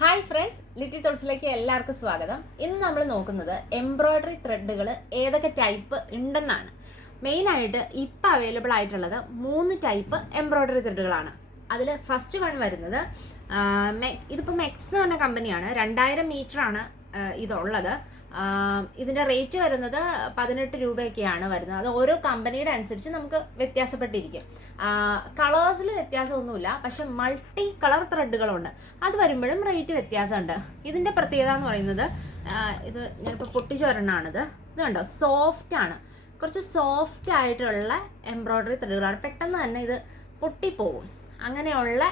Hi friends, little തോട്ട്സിലേക്ക് എല്ലാവർക്കും സ്വാഗതം. ഇന്ന് നമ്മൾ നോക്കുന്നത് എംബ്രോയ്ഡറി ത്രെഡുകൾ ഏതൊക്കെ ടൈപ്പ് ഉണ്ടെന്നാണ്. മെയിനായിട്ട് ഇപ്പം അവൈലബിൾ ആയിട്ടുള്ളത് 3 ടൈപ്പ് എംബ്രോയ്ഡറി ത്രെഡുകളാണ്. അതിൽ ഫസ്റ്റ് വൺ വരുന്നത് ഇതിപ്പോൾ മെക്സ് എന്ന് പറഞ്ഞ കമ്പനിയാണ്. 2000 മീറ്ററാണ് ഇതുള്ളത്. ഇതിൻ്റെ റേറ്റ് വരുന്നത് 18 രൂപയൊക്കെയാണ് വരുന്നത്. അത് ഓരോ കമ്പനിയുടെ അനുസരിച്ച് നമുക്ക് വ്യത്യാസപ്പെട്ടിരിക്കും. കളേഴ്സിൽ വ്യത്യാസമൊന്നുമില്ല, പക്ഷെ മൾട്ടി കളർ ത്രെഡുകളുണ്ട്. അത് വരുമ്പോഴും റേറ്റ് വ്യത്യാസമുണ്ട്. ഇതിൻ്റെ പ്രത്യേകത എന്ന് പറയുന്നത്, ഇത് ഞാനിപ്പോൾ പൊട്ടിച്ചൊരെണ്ണാണിത്. ഇത് കണ്ടോ, സോഫ്റ്റ് ആണ്. കുറച്ച് സോഫ്റ്റ് ആയിട്ടുള്ള എംബ്രോയ്ഡറി ത്രെഡുകളാണ്. പെട്ടെന്ന് തന്നെ ഇത് പൊട്ടിപ്പോകും. അങ്ങനെയുള്ള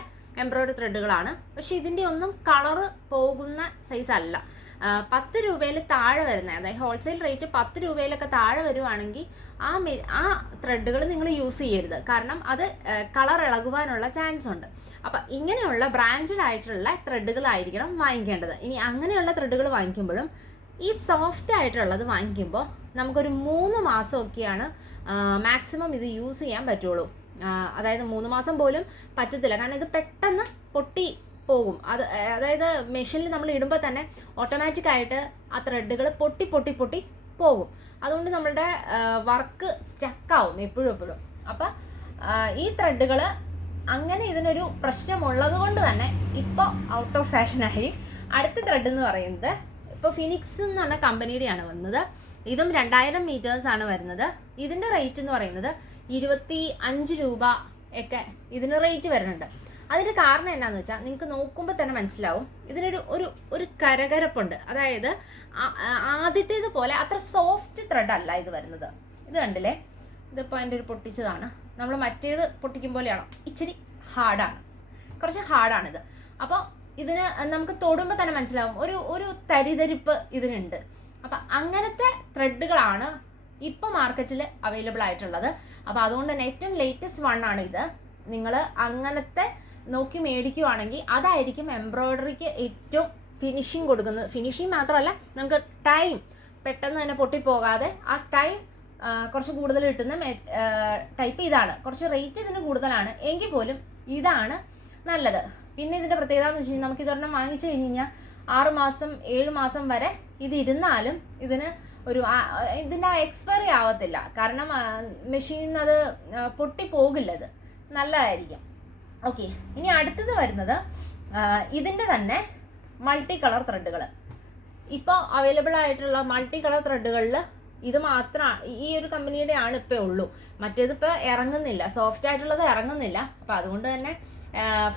എംബ്രോയ്ഡറി ത്രെഡുകളാണ്. പക്ഷെ ഇതിൻ്റെ ഒന്നും കളറ് പോകുന്ന സൈസ് അല്ല. 10 രൂപയിൽ താഴെ വരുന്നത്, അതായത് ഹോൾസെയിൽ റേറ്റ് 10 രൂപയിലൊക്കെ താഴെ വരുവാണെങ്കിൽ ആ ത്രെഡുകൾ നിങ്ങൾ യൂസ് ചെയ്യരുത്. കാരണം അത് കളർ ഇളകുവാനുള്ള ചാൻസ് ഉണ്ട്. അപ്പം ഇങ്ങനെയുള്ള ബ്രാൻഡഡ് ആയിട്ടുള്ള ത്രെഡുകളായിരിക്കണം വാങ്ങിക്കേണ്ടത്. ഇനി അങ്ങനെയുള്ള ത്രെഡുകൾ വാങ്ങിക്കുമ്പോഴും ഈ സോഫ്റ്റ് ആയിട്ടുള്ളത് വാങ്ങിക്കുമ്പോൾ നമുക്കൊരു 3 മാസമൊക്കെയാണ് മാക്സിമം ഇത് യൂസ് ചെയ്യാൻ പറ്റുള്ളൂ. അതായത് 3 മാസം പോലും പറ്റത്തില്ല. കാരണം ഇത് പെട്ടെന്ന് പൊട്ടി പോകും. അതായത് മെഷീനിൽ നമ്മൾ ഇടുമ്പോൾ തന്നെ ഓട്ടോമാറ്റിക്കായിട്ട് ആ ത്രെഡുകൾ പൊട്ടി പോകും. അതുകൊണ്ട് നമ്മളുടെ വർക്ക് സ്റ്റക്കാവും എപ്പോഴും. അപ്പം ഈ ത്രെഡുകൾ അങ്ങനെ ഇതിനൊരു പ്രശ്നമുള്ളത് കൊണ്ട് തന്നെ ഇപ്പോൾ ഔട്ട് ഓഫ് ഫാഷനായി. അടുത്ത ത്രെഡ് എന്ന് പറയുന്നത് ഇപ്പോൾ ഫിനിക്സ് എന്ന് പറഞ്ഞ കമ്പനിയുടെയാണ് വന്നത്. ഇതും 2000 മീറ്റേഴ്സാണ് വരുന്നത്. ഇതിൻ്റെ റേറ്റ് എന്ന് പറയുന്നത് 25 രൂപ ഒക്കെ ഇതിന് റേറ്റ് വരുന്നുണ്ട്. അതിൻ്റെ കാരണം എന്നാന്ന് വെച്ചാൽ നിങ്ങൾക്ക് നോക്കുമ്പോൾ തന്നെ മനസ്സിലാവും, ഇതിനൊരു ഒരു കരകരപ്പുണ്ട്. അതായത് ആദ്യത്തേത് പോലെ അത്ര സോഫ്റ്റ് ത്രെഡ് അല്ല ഇത് വരുന്നത്. ഇത് കണ്ടില്ലേ, ഇതിപ്പോൾ എൻ്റെ ഒരു പൊട്ടിച്ചതാണ്. നമ്മൾ മറ്റേത് പൊട്ടിക്കും പോലെയാണോ, ഇച്ചിരി ഹാർഡാണ്, കുറച്ച് ഹാർഡാണിത്. അപ്പോൾ ഇതിന് നമുക്ക് തൊടുമ്പോൾ തന്നെ മനസ്സിലാവും ഒരു തരിതരിപ്പ് ഇതിനുണ്ട്. അപ്പം അങ്ങനത്തെ ത്രെഡുകളാണ് ഇപ്പോൾ മാർക്കറ്റിൽ അവൈലബിൾ ആയിട്ടുള്ളത്. അപ്പോൾ അതുകൊണ്ട് തന്നെ ഏറ്റവും ലേറ്റസ്റ്റ് വൺ ആണ് ഇത്. നിങ്ങൾ അങ്ങനത്തെ നോക്കി മേടിക്കുവാണെങ്കിൽ അതായിരിക്കും എംബ്രോയ്ഡറിക്ക് ഏറ്റവും ഫിനിഷിങ് കൊടുക്കുന്നത്. ഫിനിഷിങ് മാത്രമല്ല, നമുക്ക് ടൈം പെട്ടെന്ന് തന്നെ പൊട്ടിപ്പോകാതെ ആ ടൈം കുറച്ച് കൂടുതൽ കിട്ടുന്ന ടൈപ്പ് ഇതാണ്. കുറച്ച് റേറ്റ് ഇതിന് കൂടുതലാണ് എങ്കിൽ പോലും ഇതാണ് നല്ലത്. പിന്നെ ഇതിൻ്റെ പ്രത്യേകത എന്ന് വെച്ച് കഴിഞ്ഞാൽ നമുക്ക് ഇതൊരെണ്ണം വാങ്ങിച്ചു കഴിഞ്ഞ് കഴിഞ്ഞാൽ 6 മാസം 7 മാസം വരെ ഇത് ഇരുന്നാലും ഇതിൻ്റെ എക്സ്പയറി ആവത്തില്ല. കാരണം മെഷീനിൽ നിന്ന് അത് പൊട്ടിപ്പോകില്ല. ഇത് നല്ലതായിരിക്കും. ഓക്കെ, ഇനി അടുത്തത് വരുന്നത് ഇതിൻ്റെ തന്നെ മൾട്ടി കളർ ത്രെഡുകൾ. ഇപ്പോൾ അവൈലബിൾ ആയിട്ടുള്ള മൾട്ടി കളർ ത്രെഡുകളിൽ ഇത് മാത്രം ഈ ഒരു കമ്പനിയുടെ ആണ് ഇപ്പോൾ ഉള്ളൂ. മറ്റേതിപ്പോൾ ഇറങ്ങുന്നില്ല, സോഫ്റ്റ് ആയിട്ടുള്ളത് ഇറങ്ങുന്നില്ല. അപ്പോൾ അതുകൊണ്ട് തന്നെ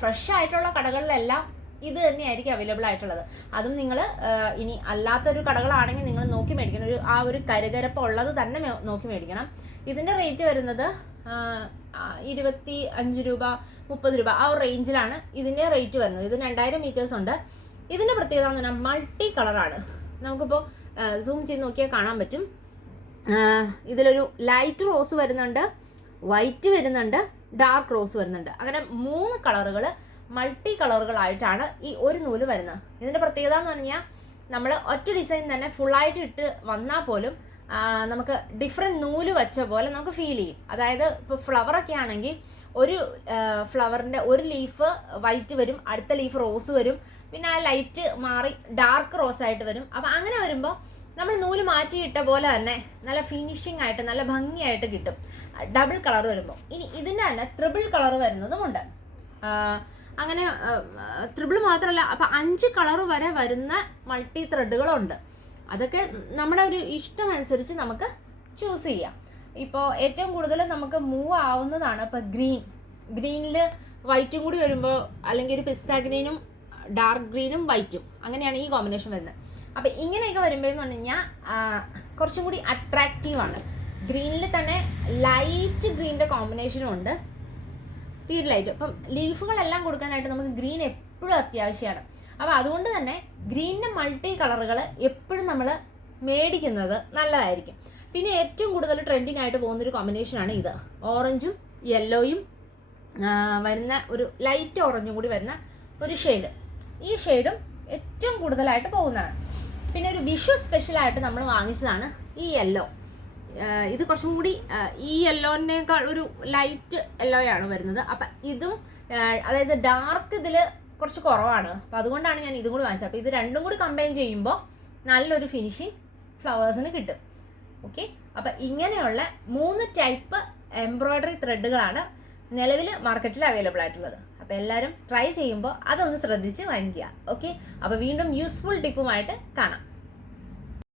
ഫ്രഷ് ആയിട്ടുള്ള കടകളിലെല്ലാം ഇത് തന്നെയായിരിക്കും അവൈലബിൾ ആയിട്ടുള്ളത്. അതും നിങ്ങൾ ഇനി അല്ലാത്തൊരു കടകളാണെങ്കിൽ നിങ്ങൾ നോക്കി മേടിക്കണം. ഒരു കരുകരപ്പ് ഉള്ളത് തന്നെ നോക്കി മേടിക്കണം. ഇതിൻ്റെ റേറ്റ് വരുന്നത് 25 രൂപ 30 രൂപ ആ ഒരു റേഞ്ചിലാണ് ഇതിൻ്റെ റേറ്റ് വരുന്നത്. ഇത് 2000 മീറ്റേഴ്സ് ഉണ്ട്. ഇതിൻ്റെ പ്രത്യേകത എന്ന് പറഞ്ഞാൽ മൾട്ടി കളറാണ്. നമുക്കിപ്പോൾ സൂം ചെയ്ത് നോക്കിയാൽ കാണാൻ പറ്റും. ഇതിലൊരു ലൈറ്റ് റോസ് വരുന്നുണ്ട്, വൈറ്റ് വരുന്നുണ്ട്, ഡാർക്ക് റോസ് വരുന്നുണ്ട്. അങ്ങനെ 3 കളറുകൾ മൾട്ടി കളറുകളായിട്ടാണ് ഈ ഒരു നൂല് വരുന്നത്. ഇതിൻ്റെ പ്രത്യേകത എന്ന് പറഞ്ഞാൽ നമ്മൾ ഒറ്റ ഡിസൈൻ തന്നെ ഫുള്ളായിട്ട് ഇട്ട് വന്നാൽ പോലും നമുക്ക് ഡിഫറെൻറ്റ് നൂല് വെച്ച പോലെ നമുക്ക് ഫീൽ ചെയ്യും. അതായത് ഇപ്പോൾ ഫ്ലവറൊക്കെ ആണെങ്കിൽ ഒരു ഫ്ലവറിൻ്റെ ഒരു ലീഫ് വൈറ്റ് വരും, അടുത്ത ലീഫ് റോസ് വരും, പിന്നെ ആ ലൈറ്റ് മാറി ഡാർക്ക് റോസ് ആയിട്ട് വരും. അപ്പം അങ്ങനെ വരുമ്പോൾ നമ്മൾ നൂല് മാറ്റിയിട്ട പോലെ തന്നെ നല്ല ഫിനിഷിംഗ് ആയിട്ട് നല്ല ഭംഗിയായിട്ട് കിട്ടും ഡബിൾ കളർ വരുമ്പോൾ. ഇനി ഇതിൻ്റെ തന്നെ ട്രിപ്പിൾ കളർ വരുന്നതുമുണ്ട്. അങ്ങനെ ട്രിപ്പിൾ മാത്രമല്ല, അപ്പം 5 കളർ വരെ വരുന്ന മൾട്ടി ത്രെഡുകളുണ്ട്. അതൊക്കെ നമ്മുടെ ഒരു ഇഷ്ടം അനുസരിച്ച് നമുക്ക് ചൂസ് ചെയ്യാം. ഇപ്പോൾ ഏറ്റവും കൂടുതൽ നമുക്ക് മൂവ് ആവുന്നതാണ് ഇപ്പോൾ ഗ്രീനിൽ വൈറ്റും കൂടി വരുമ്പോൾ, അല്ലെങ്കിൽ ഒരു പിസ്ത ഗ്രീനും ഡാർക്ക് ഗ്രീനും വൈറ്റും, അങ്ങനെയാണ് ഈ കോമ്പിനേഷൻ വരുന്നത്. അപ്പോൾ ഇങ്ങനെയൊക്കെ വരുമ്പോഴെന്ന് പറഞ്ഞു കഴിഞ്ഞാൽ കുറച്ചും കൂടി അട്രാക്റ്റീവാണ്. ഗ്രീനിൽ തന്നെ ലൈറ്റ് ഗ്രീനിൻ്റെ കോമ്പിനേഷനും ഉണ്ട്, തീരെ ലൈറ്റ്. അപ്പം ലീഫുകളെല്ലാം കൊടുക്കാനായിട്ട് നമുക്ക് ഗ്രീൻ എപ്പോഴും അത്യാവശ്യമാണ്. അപ്പോൾ അതുകൊണ്ട് തന്നെ ഗ്രീനിൻ്റെ മൾട്ടി കളറുകൾ എപ്പോഴും നമ്മൾ മേടിക്കുന്നത് നല്ലതായിരിക്കും. പിന്നെ ഏറ്റവും കൂടുതൽ ട്രെൻഡിങ് ആയിട്ട് പോകുന്നൊരു കോമ്പിനേഷനാണ് ഇത്. ഓറഞ്ചും യെല്ലോയും വരുന്ന ഒരു ലൈറ്റ് ഓറഞ്ചും കൂടി വരുന്ന ഒരു ഷെയ്ഡ്. ഈ ഷെയ്ഡും ഏറ്റവും കൂടുതലായിട്ട് പോകുന്നതാണ്. പിന്നെ ഒരു വിഷു സ്പെഷ്യലായിട്ട് നമ്മൾ വാങ്ങിച്ചതാണ് ഈ യെല്ലോ. ഇത് കുറച്ചും കൂടി ഈ യെല്ലോനേക്കാൾ ഒരു ലൈറ്റ് യെല്ലോയാണ് വരുന്നത്. അപ്പം ഇതും അതായത് ഡാർക്ക് ഇതിൽ കുറച്ച് കുറവാണ്. അപ്പോൾ അതുകൊണ്ടാണ് ഞാൻ ഇതും കൂടി വാങ്ങിച്ചത്. അപ്പോൾ ഇത് രണ്ടും കൂടി കമ്പൈൻ ചെയ്യുമ്പോൾ നല്ലൊരു ഫിനിഷിങ് ഫ്ലവേഴ്സിന് കിട്ടും. ഓക്കെ, അപ്പോൾ ഇങ്ങനെയുള്ള 3 ടൈപ്പ് എംബ്രോയ്ഡറി ത്രെഡുകളാണ് നിലവിൽ മാർക്കറ്റിൽ അവൈലബിൾ ആയിട്ടുള്ളത്. അപ്പോൾ എല്ലാവരും ട്രൈ ചെയ്യുമ്പോൾ അതൊന്ന് ശ്രദ്ധിച്ച് വാങ്ങിക്കുക. ഓക്കെ, അപ്പോൾ വീണ്ടും യൂസ്ഫുൾ ടിപ്പുമായിട്ട് കാണാം.